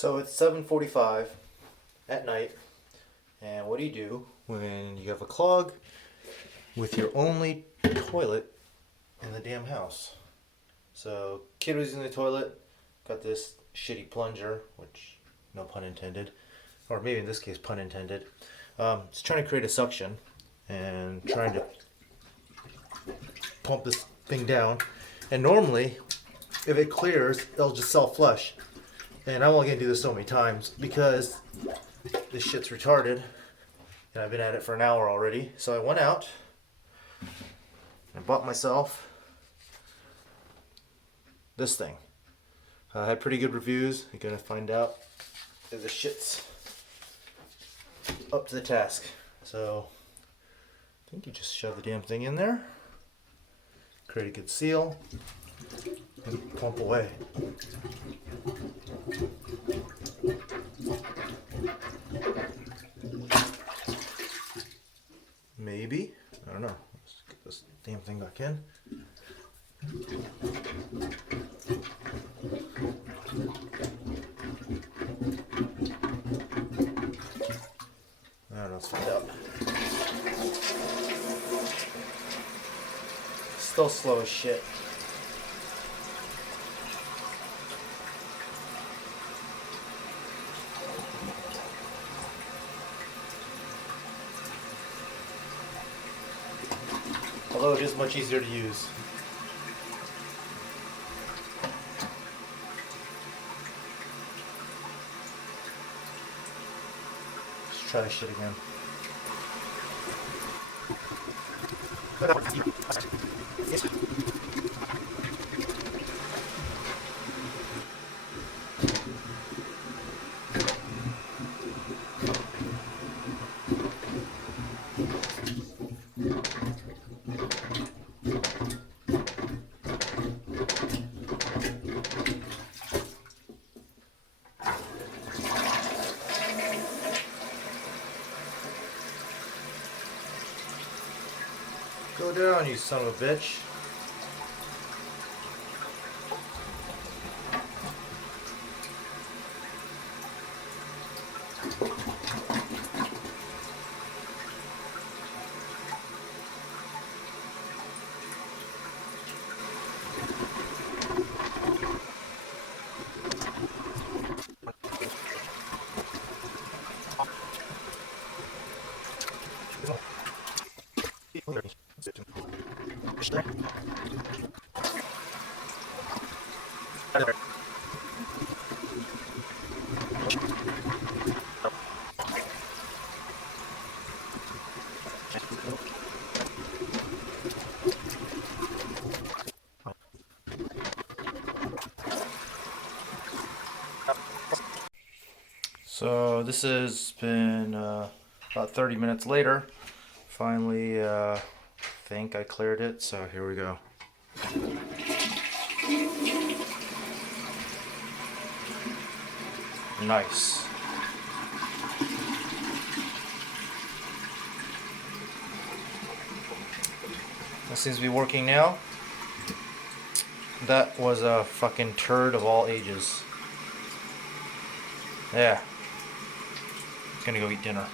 So it's 7:45 at night, and what do you do when you have a clog with your only toilet in the damn house? So kid was using the toilet, got this shitty plunger, which no pun intended, or maybe in this case pun intended. It's trying to create a suction and trying to pump this thing down, and normally if it clears it'll just self-flush, and I'm only gonna do this so many times because this shit's retarded and I've been at it for an hour already. So I went out and bought myself this thing. I had pretty good reviews. You're gonna find out if the shit's up to the task. So I think you just shove the damn thing in there, create a good seal, and pump away. Maybe, I don't know. Let's get this damn thing back in. I don't know, let's find out. Still slow as shit. Although it is much easier to use. Let's try this shit again. Go down, you son of a bitch. So this has been about 30 minutes later. Finally, think I cleared it, so here we go. Nice. That seems to be working now. That was a fucking turd of all ages. Yeah. Gonna go eat dinner.